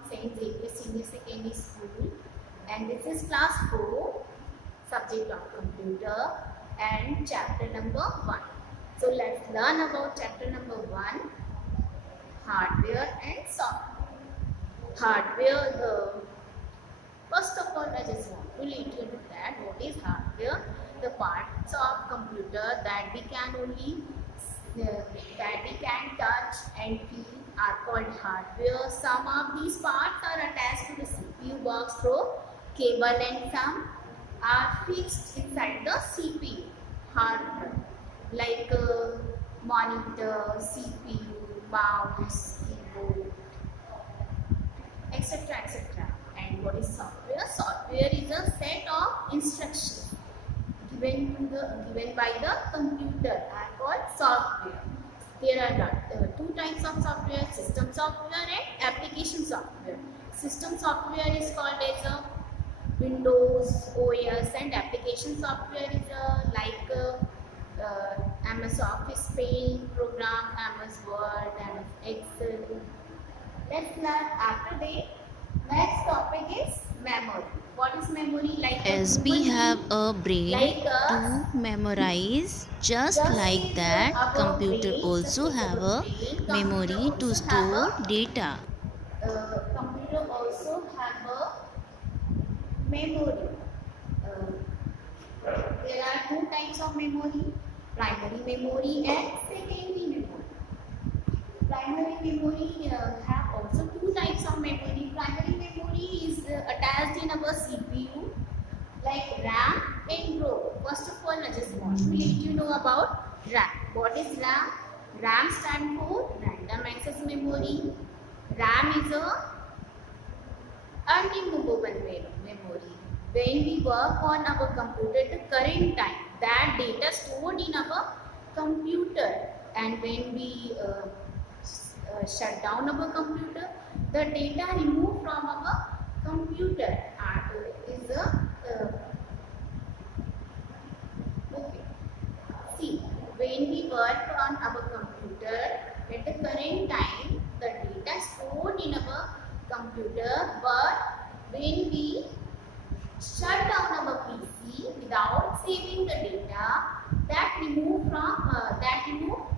from St. Xavier Senior Secondary School, and this is class 4, subject of computer and chapter number 1. So let's learn about chapter number 1, hardware and software. Hardware, first of all I just want to let you know that what is hardware. The parts of computer that we can touch and feel are called hardware. Some of these parts are attached to the CPU box through cable and some are fixed inside the CPU. Hardware like monitor, CPU, mouse, keyboard, etc. etc. And what is software? Software is a set of instructions given by the computer are called software. There are two types of software: system software and application software. System software is called as a Windows OS, and application software is MS Office Paint program, MS Word, MS Excel. Let's learn after that. Next topic is memory. What is memory? As we have a brain to memorize, just like that, computer also have a memory to store data. Computer also have a memory. There are two types of memory: primary memory and secondary memory. Primary memory have also two types of memory. Primary memory is attached in our CPU like RAM and ROM. First of all, I just want to let you know about RAM. What is RAM? RAM stands for random access memory. RAM is a unremovable memory. When we work on our computer at the current time, that data stored in our computer, and when we shut down our computer, the data removed from our computer is okay. See, when we work on our computer at the current time, the data stored in our computer, but when we shut down our PC without saving the data, that remove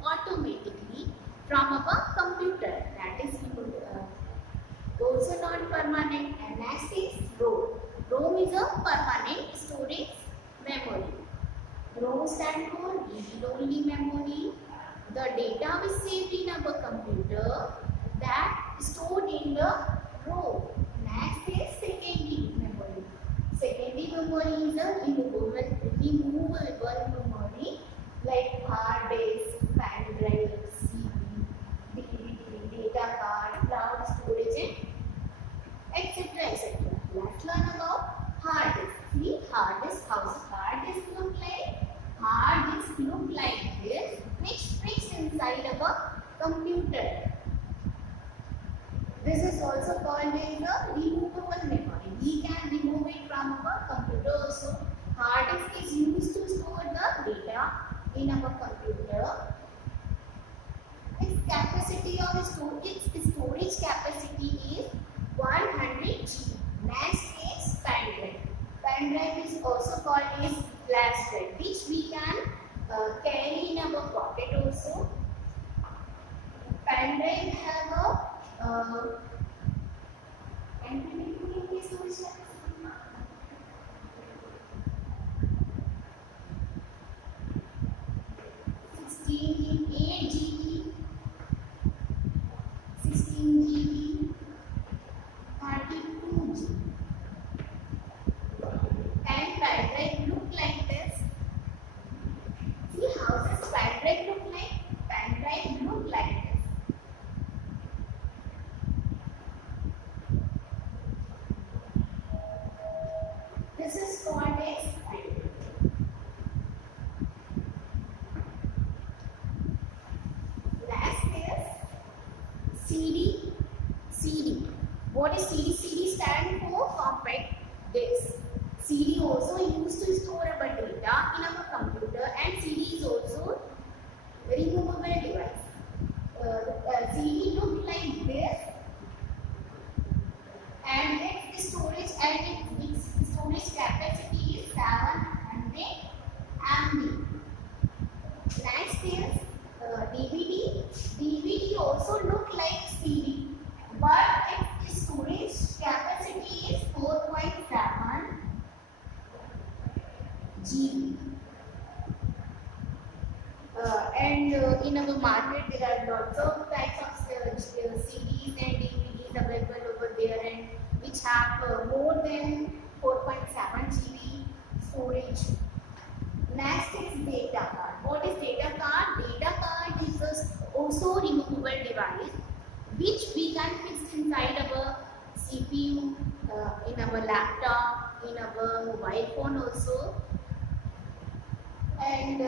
automatically from our computer. That is also not permanent. And next is ROM. ROM is a permanent storage memory. ROM stands for read-only memory. The data is saved in our computer that stored in the ROM. Next is secondary memory. Secondary memory is a removable memory like hard disk, pen drive, CD, DVD, data card, cloud storage, etc. etc. Let's learn about hard disk. See, hard disk. How does hard disk look like? Hard disk look like this, which fits inside our computer. This is also called as a removable memory. We can remove it from our computer also. Hard disk is used to store the data in our computer. Its capacity of storage capacity is 100 GB. Next is pen drive. Pen drive is also called as flash drive, which we can carry in our pocket also. Pen drive have a pen drive storage capacity. 8 GB, 16 GB, 32 GB. And pen drive look like this. See how this pen drive look like? Pen drive look like this. This is called as pen drive. CD. What is CD? CD stands for compact disc. CD also used to store our data in our computer, and CD is also a removable device. CD look like this. and its storage capacity is 700 MB. Next is DVD. DVD also look like CD, but its storage capacity is 4.7 GB. And in our market there are lots of types of CDs and DVDs available over there, and which have more than 4.7 GB storage. Next is data card. What is data card? Data card is also removable device which we can fix inside our CPU, in our laptop, in our mobile phone also. And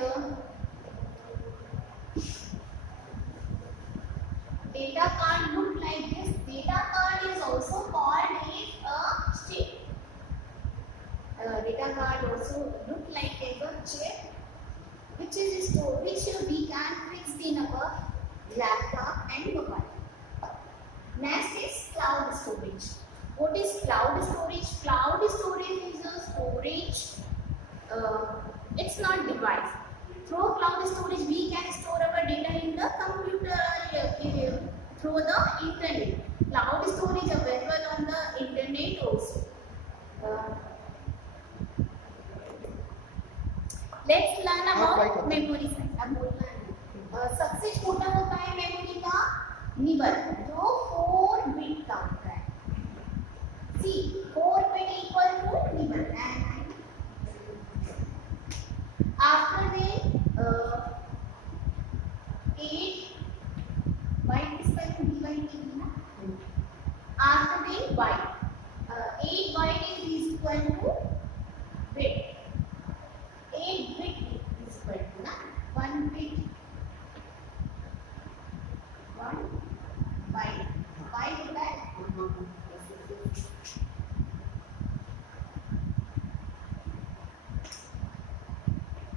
data card look like this. Data card is also called as a chip. Data card also look like as a chip, which is stored, which we can fix in our laptop and mobile. Next is cloud storage. What is cloud storage? Cloud storage is a storage. It's not device. Through cloud storage, we can store our data in the computer through the internet. Cloud storage available on the internet also. Let's learn about memory size. अब बोलना है सबसे छोटा होता है memory का nibble जो 4 bit का होता है. See, 4 bit equal to nibble, and after that 8 byte is equal to divide na. After that byte 8 byte is equal to bit. 8 bit is equal to na 1 bit, 1 byte. Byte होता है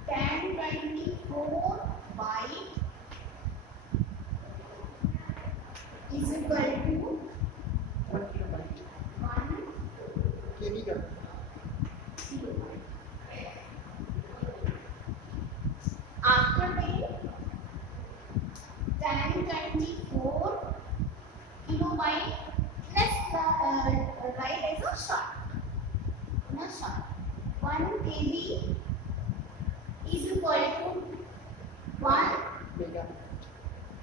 1024 byte is equal to 1 kilobyte. After that 1024 kilobyte, let's write as a short. Not short. 1 KB is equal to 1 mega.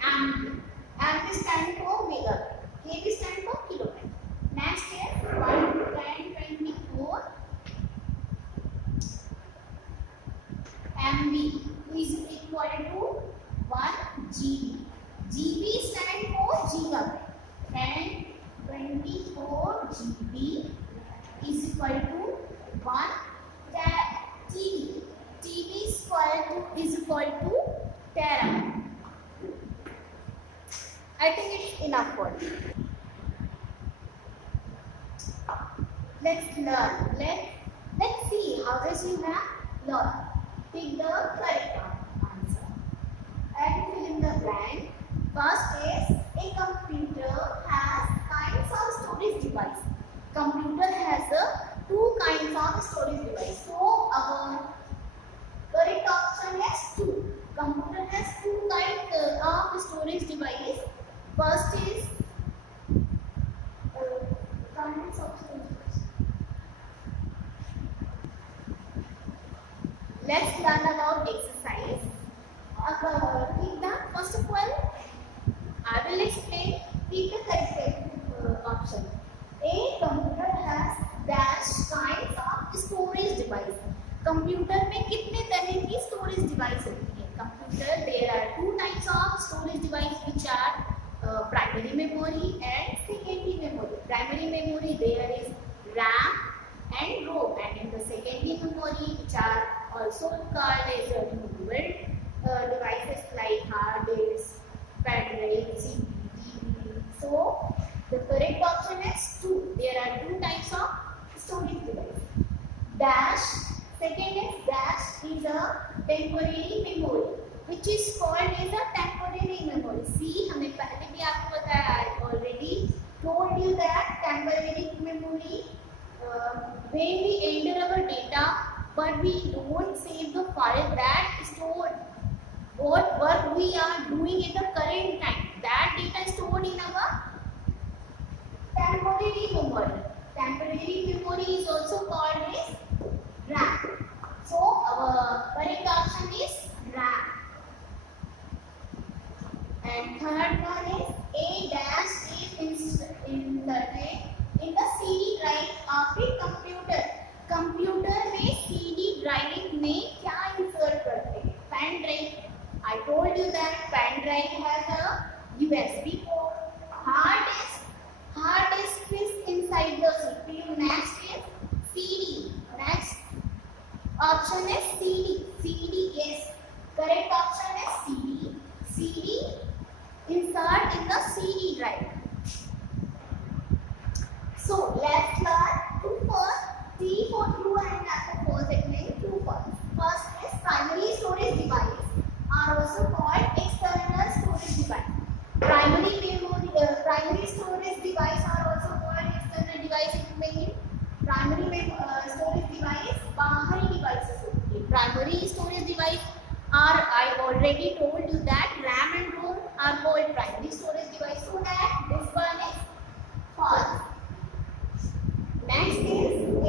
MB stand for mega. KB stand for kilobyte. Next is 1024 MB is equal to 1 GB. GB stand for gigabyte. 1024 GB is equal to 1 TB. TB is equal to terabyte. I think it's enough for you. Let's learn. Let's see how does you have learned. Pick the correct answer and fill in the blank. First is a computer has kinds of storage device. Computer has two kinds of storage device. So our correct option is 2. Computer has two kinds of storage device. First is kinds of storage device. Let's learn about exercise. First of all, I will explain. Pick the correct option. A computer has dash kinds of storage device. Computer में कितने तरह की storage device होती है? Computer there are two types of storage device which are primary memory and secondary memory. Primary memory there is RAM and ROM, and in the secondary memory which are also called as removable devices like hard disk, pen drive, CD, DVD. So the correct option is 2. There are two types of storage device. Dash, second is dash is a temporary memory which is called as a temporary memory. See, हमने पहले भी आपको बताया, I already told you that temporary memory when we enter our data, but we don't save the file that stored what work we are doing at the current time. That data is stored in our temporary memory. Temporary memory is also called as RAM. So our correct option is RAM. And third one is A dash is inserted in the CD drive of a computer. कंप्यूटर में CD drive में क्या insert करते हैं? Pen drive. I told you that pen drive has a USB port. Hard disk is inside the CPU. Next is CD. Next option is CD. CD, yes. Correct option is CD. CD insert in the CD drive. So let's learn two first. T for true and F for false. Explain true first. First is primary storage device are also called external storage device. Primary storage device are also called external device. Explain. Primary storage device बाहरी devices होती है. Primary storage device are, I already told you that RAM and ROM are called primary storage device. So that this one is false. Next is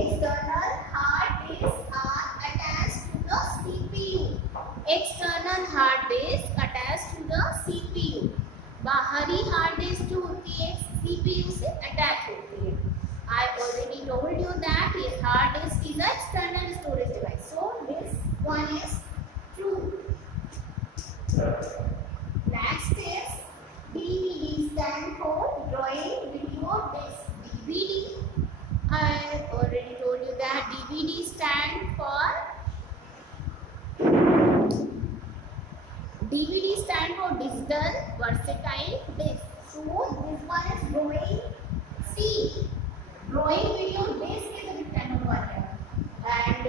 external hard disk are attached to the CPU. External hard disk attached to the CPU. बाहरी hard disk जो होती है CPU से attach होती है. I already told you that this hard disk is an external storage device. So this one is true. Next is DVD stand for drawing video disc. DVD. I already told you that DVD stand for digital versatile disc. So this one is drawing. C. Drawing video disc is a different one. And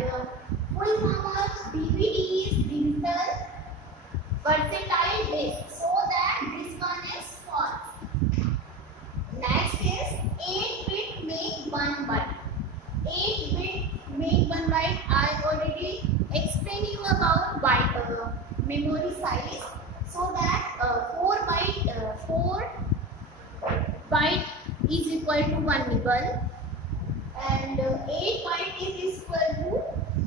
full form of DVD is digital versatile disc. So that this one is false. Next is 8-bit make 1 byte. 8-bit make 1 byte. I already explained you about byte memory size. So that 4 byte is equal to 1 nibble, and 8 byte is equal to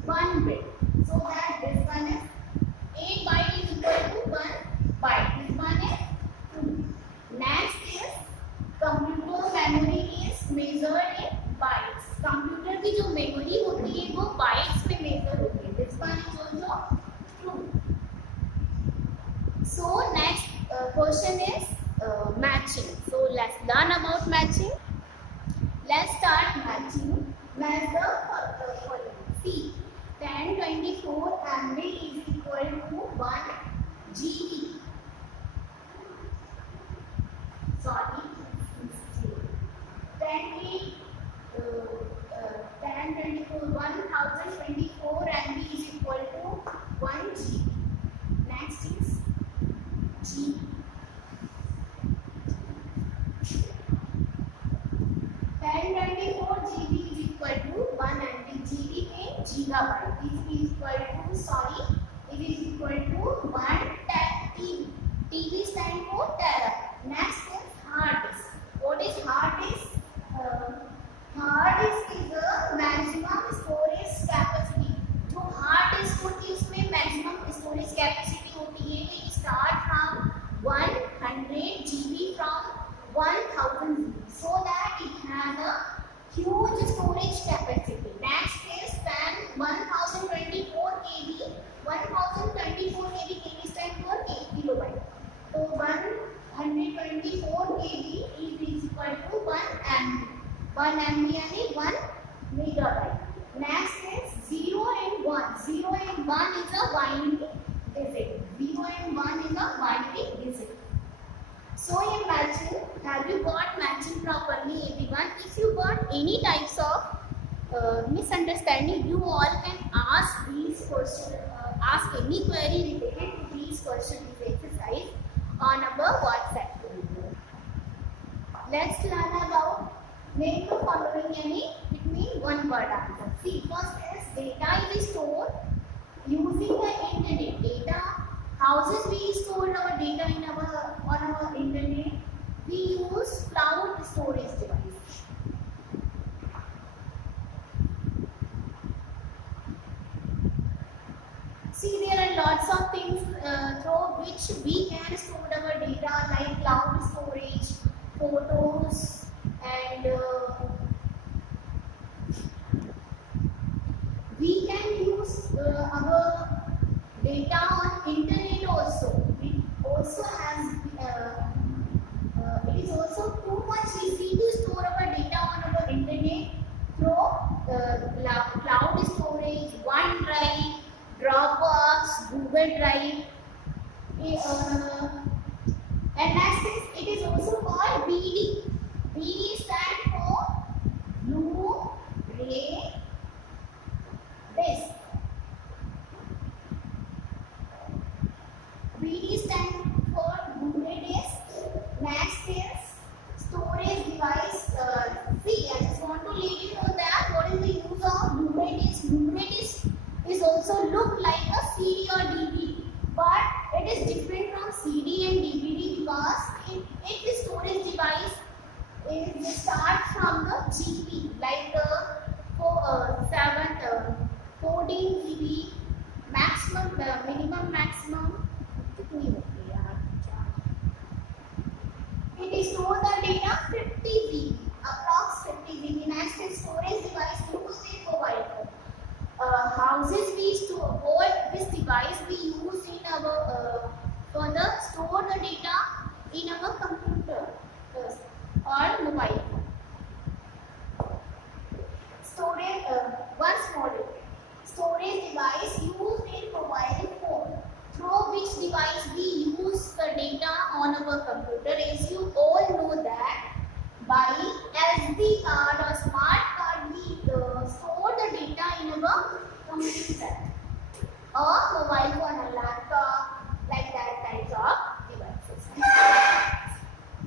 1 bit. So that this one is 8 byte is equal to 1 byte. This one is 2. Next is computer memory is measured in bytes. Computer की जो memory होती है वो bytes में major होती है. This one is also true. So next question is matching. So let's learn about matching. Let's start matching. Match the following. See, 1024 MB is equal to 1 GB. Sorry, 1024 MB is equal to 1 GB. Next is GB. 1024 GB is equal to 1 MB. GB में gigabyte. It is equal to, sorry, it is equal to 1 TB. TB stand for tera. Next is hard disk. What is hard disk? Hard disk is the maximum storage capacity. जो hard disk होती है उसमें maximum storage capacity होती है. It start from 100 GB from 1000 GB, so that it has a huge storage capacity. Next is 1024 KB. 1024 KB stand for 8 kilobyte. So 124 KB is equal to 1 MB. 1 MB यानी 1 megabyte. Next is 0 and 1. 0 and 1 is a binary digit. 0 and 1 is a binary digit. So in matching, have you got matching properly, everyone? If you got any types of misunderstanding, you all can ask these questions, ask any query related to these questions, this exercise on our WhatsApp. Let's learn about make the following any between 1 word answer. See, first is data is stored using the internet. Data, houses we store our data in our internet. We use cloud storage device. See, there are lots of things through which we can store our data, like cloud storage, photos, and we can use our data on internet also. It also has it is also too much easy to store our data on our internet through cloud storage, OneDrive, Dropbox, Google Drive. And next is, it is also called BD. BD stands for Blu-ray disc. BD stands for Blu-ray disc. Next is storage device. See, I just want to let you know that what is the use of Blu-ray disc. Blu-ray disc is also look like a CD or DVD, but it is different from CD and DVD because its storage device is start from the GB, like 14 GB